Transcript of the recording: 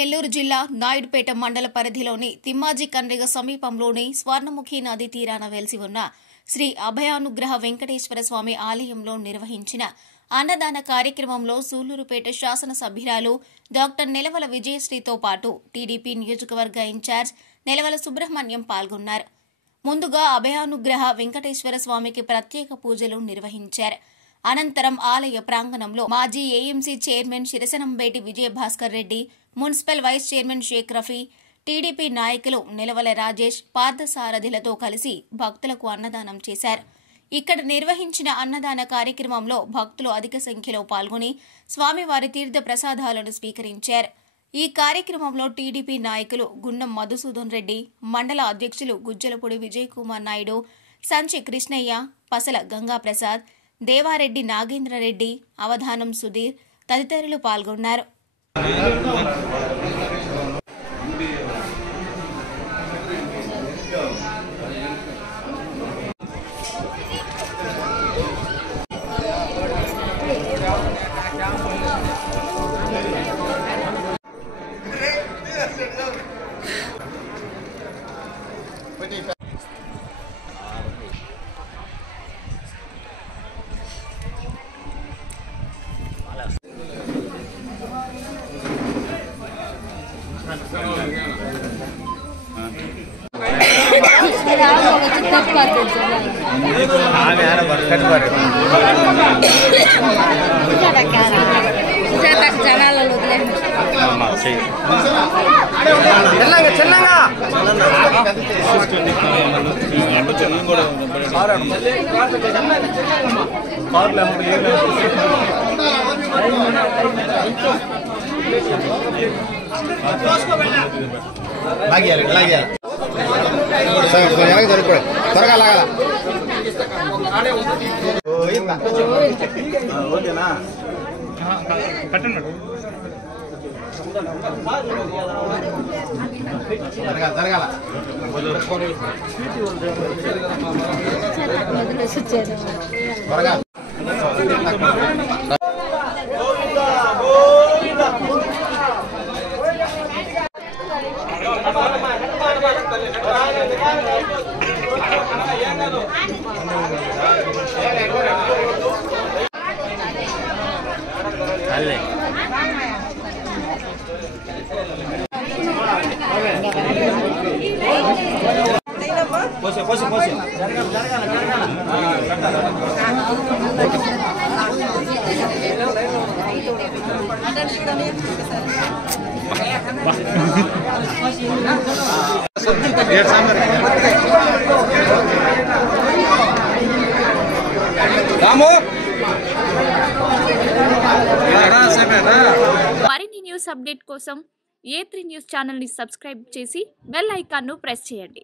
నెల్లూరు జిల్లా నాయుడుపేట మండల పరిధిలోని తిమ్మాజీ కన్రిగ సమీపంలోని స్వర్ణముఖి నది తీరాన వెలిసి ఉన్న శ్రీ అభయానుగ్రహ వెంకటేశ్వర స్వామి ఆలయంలో నిర్వహించిన అన్నదాన కార్యక్రమంలో సూళ్లూరుపేట శాసనసభ్యురాలు డాక్టర్ నెలవల విజయశ్రీతో పాటు టీడీపీ నియోజకవర్గ ఇన్ఛార్జ్ నెలవల సుబ్రహ్మణ్యం పాల్గొన్నారు. ముందుగా అభయానుగ్రహ వెంకటేశ్వర స్వామికి ప్రత్యేక పూజలు నిర్వహించారు. అనంతరం ఆలయ ప్రాంగణంలో మాజీ AMC chairman Sirasanambeti Vijayabhaskar Reddy, municipal vice chairman Sheikh Rafi, TDP నాయకులు నెలవల రాజేష్, పార్థసారథిలతో కలిసి భక్తులకు అన్నదానం చేశారు. ఇక్కడ నిర్వహించిన అన్నదాన కార్యక్రమంలో భక్తులు అధిక సంఖ్యలో పాల్గొని స్వామివారి తీర్థ ప్రసాదాలను స్వీకరించారు. ఈ కార్యక్రమంలో టీడీపీ నాయకులు గున్నం మధుసూదన్ రెడ్డి, మండల అధ్యక్షులు గుజ్జలపూడి విజయ్ కుమార్ నాయుడు, సంచి కృష్ణయ్య, పసల గంగాప్రసాద్, దేవారెడ్డి నాగేంద్రరెడ్డి, అవధానం సుధీర్ తదితరులు పాల్గొన్నారు. త్వరగా లాగాల జరగాల త్వరగా మరిన్ని న్యూస్ అప్డేట్ కోసం A3 న్యూస్ ఛానల్ ని సబ్స్క్రైబ్ చేసి బెల్ ఐకాన్ ను ప్రెస్ చేయండి.